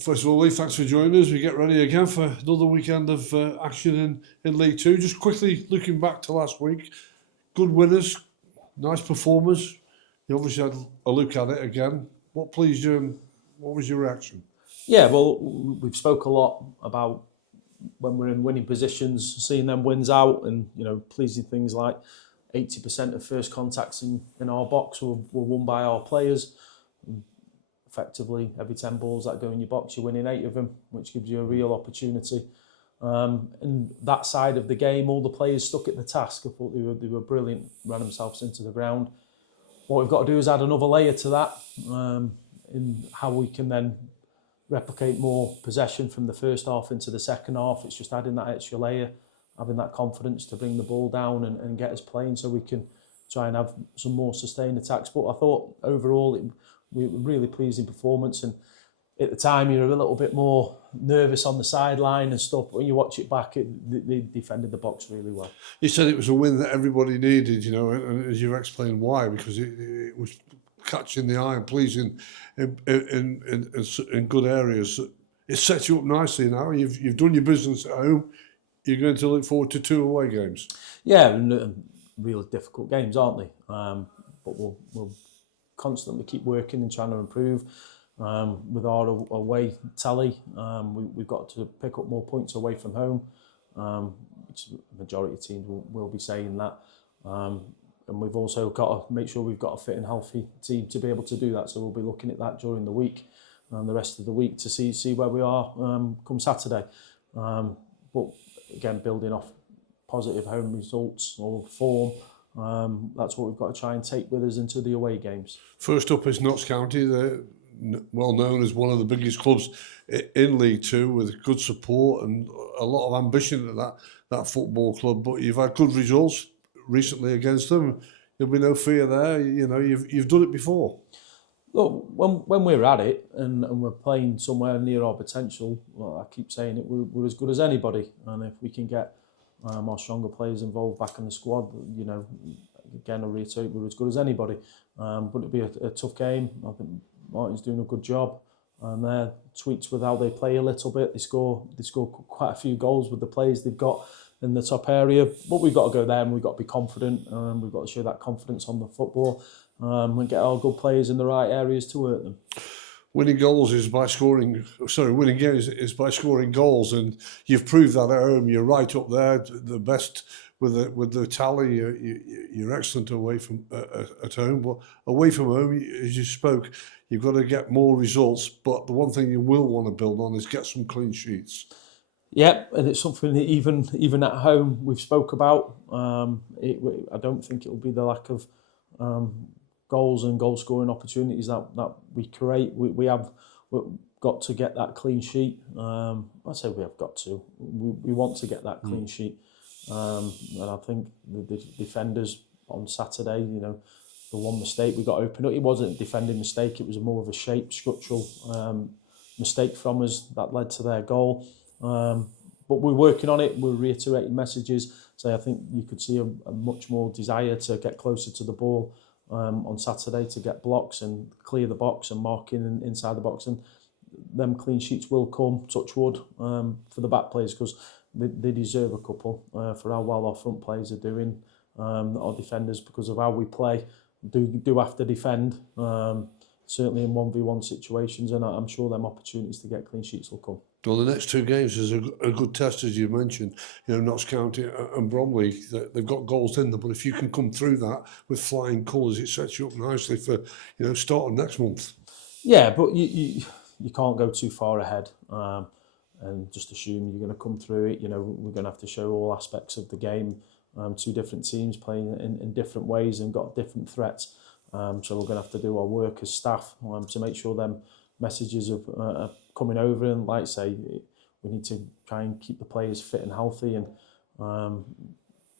First of all, Lee, thanks for joining us. We get ready again for another weekend of action in League Two. Just quickly looking back to last week, good winners, nice performers. You obviously had a look at it again. What pleased you and what was your reaction? Yeah, well, we've spoke a lot about when we're in winning positions, seeing them wins out, and pleasing things like 80% of first contacts in our box were won by our players. Effectively, every 10 balls that go in your box, you're winning 8 of them, which gives you a real opportunity. And that side of the game, all the players stuck at the task. I thought they were brilliant, ran themselves into the ground. What we've got to do is add another layer to that, in how we can then replicate more possession from the first half into the second half. It's just adding that extra layer, having that confidence to bring the ball down and get us playing so we can try and have some more sustained attacks. But I thought overall we were really pleasing performance, and at the time you're a little bit more nervous on the sideline and stuff. When you watch it back, they defended the box really well. You said it was a win that everybody needed, and as you've explained why, because it was catching the eye and pleasing in good areas. It sets you up nicely now. You've done your business at home. You're going to look forward to 2 away games. Yeah, and really difficult games, aren't they? But we'll constantly keep working and trying to improve. With our away tally, we've got to pick up more points away from home, which the majority of teams will be saying that. And we've also got to make sure we've got a fit and healthy team to be able to do that. So we'll be looking at that during the week and the rest of the week to see where we are come Saturday. But again, building off positive home results or form, that's what we've got to try and take with us into the away games. First up is Notts County. They're well known as one of the biggest clubs in League Two, with good support and a lot of ambition at that football club. But you've had good results recently against them. There'll be no fear there. You've done it before. Look, when we're at it and we're playing somewhere near our potential, well, I keep saying it, we're as good as anybody. And if we can get our stronger players involved back in the squad, again, I'll reiterate, we're as good as anybody. But it'll be a tough game. I think Martin's doing a good job. And their tweaks with how they play a little bit. They score quite a few goals with the players they've got in the top area. But we've got to go there and we've got to be confident. We've got to show that confidence on the football and get our good players in the right areas to hurt them. Winning games is by scoring goals, and you've proved that at home. You're right up there, the best with the tally. You're excellent away from at home, but away from home, as you spoke, you've got to get more results. But the one thing you will want to build on is get some clean sheets. Yeah, and it's something that even at home we've spoke about. I don't think it'll be the lack of goals and goal scoring opportunities that we create. We've got to get that clean sheet. I say we have got to. We want to get that clean sheet. And I think the defenders on Saturday, the one mistake we got open up, it wasn't a defending mistake, it was more of a structural mistake from us that led to their goal. But we're working on it, we're reiterating messages. So I think you could see a much more desire to get closer to the ball on Saturday, to get blocks and clear the box and marking inside the box. And them clean sheets will come, touch wood, for the back players, because they deserve a couple for how well our front players are doing. Our defenders, because of how we play, do have to defend, certainly in 1v1 situations, and I'm sure them opportunities to get clean sheets will come. Well, the next 2 games is a good test, as you mentioned. Notts County and Bromley, they've got goals in them, but if you can come through that with flying colours, it sets you up nicely for starting next month. Yeah, but you can't go too far ahead and just assume you're going to come through it. We're going to have to show all aspects of the game. 2 different teams playing in different ways and got different threats. So we're going to have to do our work as staff to make sure them messages are coming over. And like I say, we need to try and keep the players fit and healthy and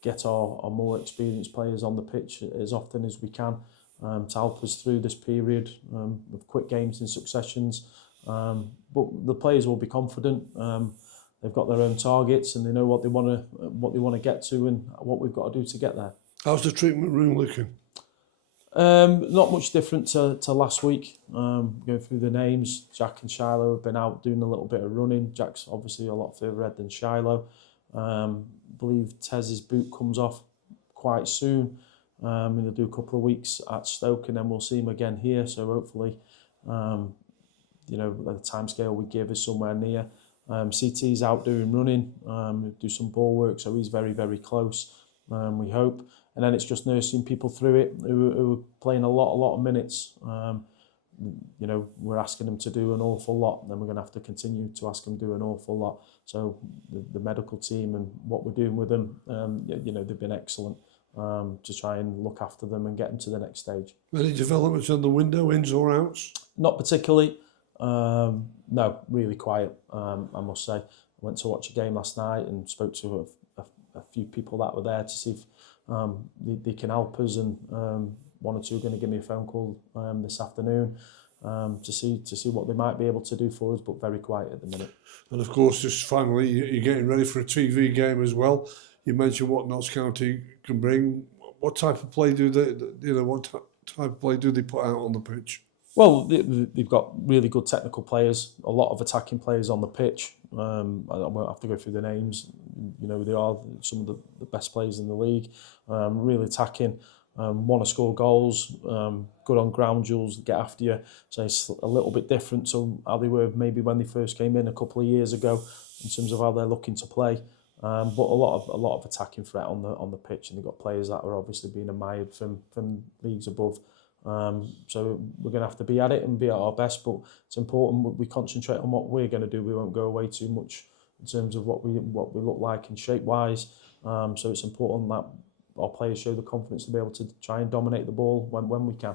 get our more experienced players on the pitch as often as we can to help us through this period of quick games in successions. But the players will be confident. They've got their own targets and they know what they want to get to and what we've got to do to get there. How's the treatment room looking? Not much different to last week. Going through the names, Jack and Shiloh have been out doing a little bit of running. Jack's obviously a lot further ahead than Shiloh. Believe Tez's boot comes off quite soon. He'll do a couple of weeks at Stoke and then we'll see him again here. So hopefully, the timescale we give is somewhere near. CT's out doing running, do some ball work, so he's very, very close, we hope. And then it's just nursing people through it who are playing a lot of minutes. We're asking them to do an awful lot, and then we're going to have to continue to ask them to do an awful lot. So the medical team and what we're doing with them, they've been excellent to try and look after them and get them to the next stage. Any developments on the window, ins or outs? Not particularly. No, really quiet, I must say. I went to watch a game last night and spoke to a few people that were there to see if they can help us, and one or two are going to give me a phone call this afternoon to see what they might be able to do for us, but very quiet at the minute. And of course, just finally, you're getting ready for a TV game as well. You mentioned what Notts County can bring. What type of play do they put out on the pitch? Well, they've got really good technical players, a lot of attacking players on the pitch. I won't have to go through the names. They are some of the best players in the league. Really attacking, want to score goals, good on ground duels, get after you. So it's a little bit different to how they were maybe when they first came in a couple of years ago in terms of how they're looking to play. But a lot of attacking threat on the pitch, and they've got players that are obviously being admired from leagues above. So we're going to have to be at it and be at our best, but it's important we concentrate on what we're going to do. We won't go away too much in terms of what we look like and shape wise. So it's important that our players show the confidence to be able to try and dominate the ball when we can.